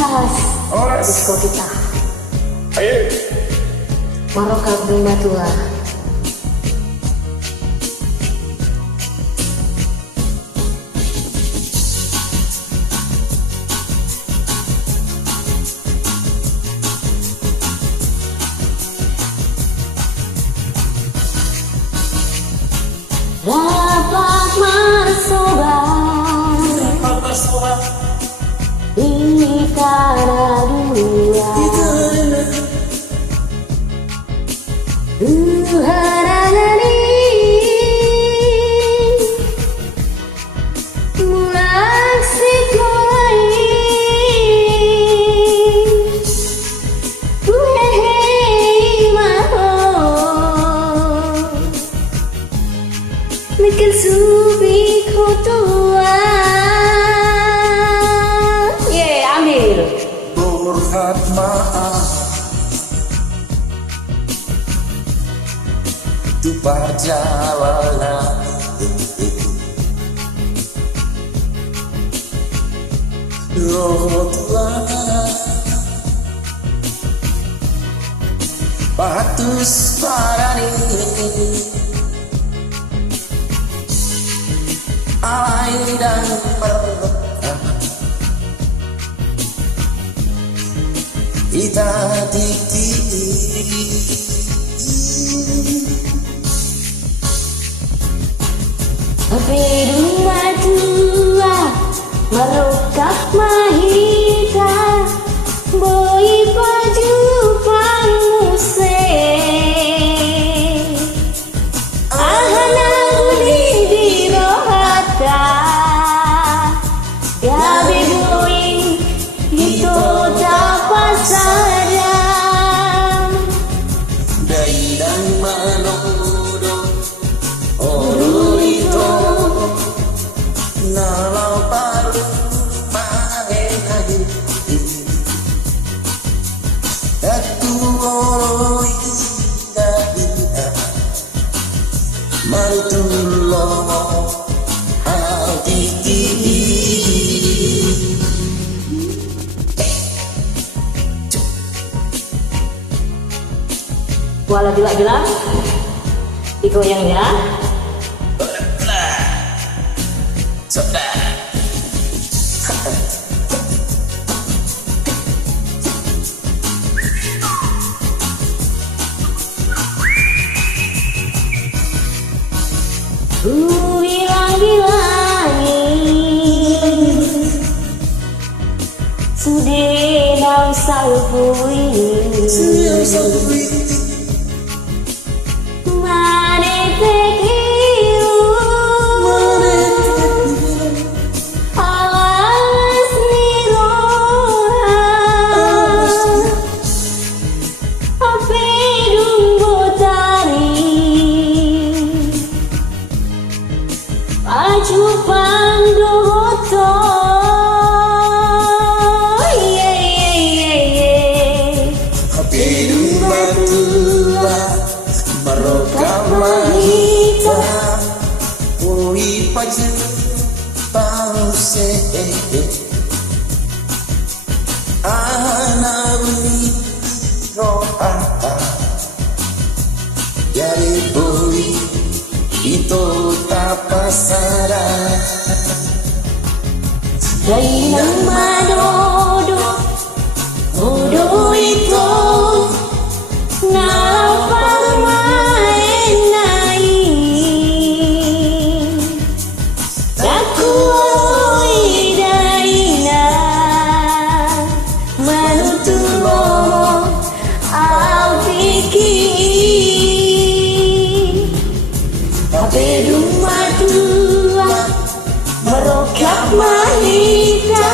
bahas disco kita. Ayo. Maroka Benda Tua. Dapat bersobat ini karena dunia harangan mulai sekolah mikir subi kotua ambil Burhat maaf itu perjalanan Tuhan Batus parani alai dan berkah kita titi Berumah tua merokap mahita boi baju panguse ahana uni dirohata ya beboing itu dapat sadar dari dan manodo oro itu nalau paru maenai aku oro indah marutullah altiti Wala bilang digoyang ya. Sudah. Hilang di langit sudah nang salpui mane tekiu alas niroha ape dumbo tari baju pangdoto Mahita ui paju pause ana uni roha jadi bui itu tak pasara dari nama dodo dodo itu merokap mahita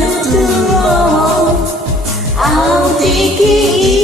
manutuo, au tiki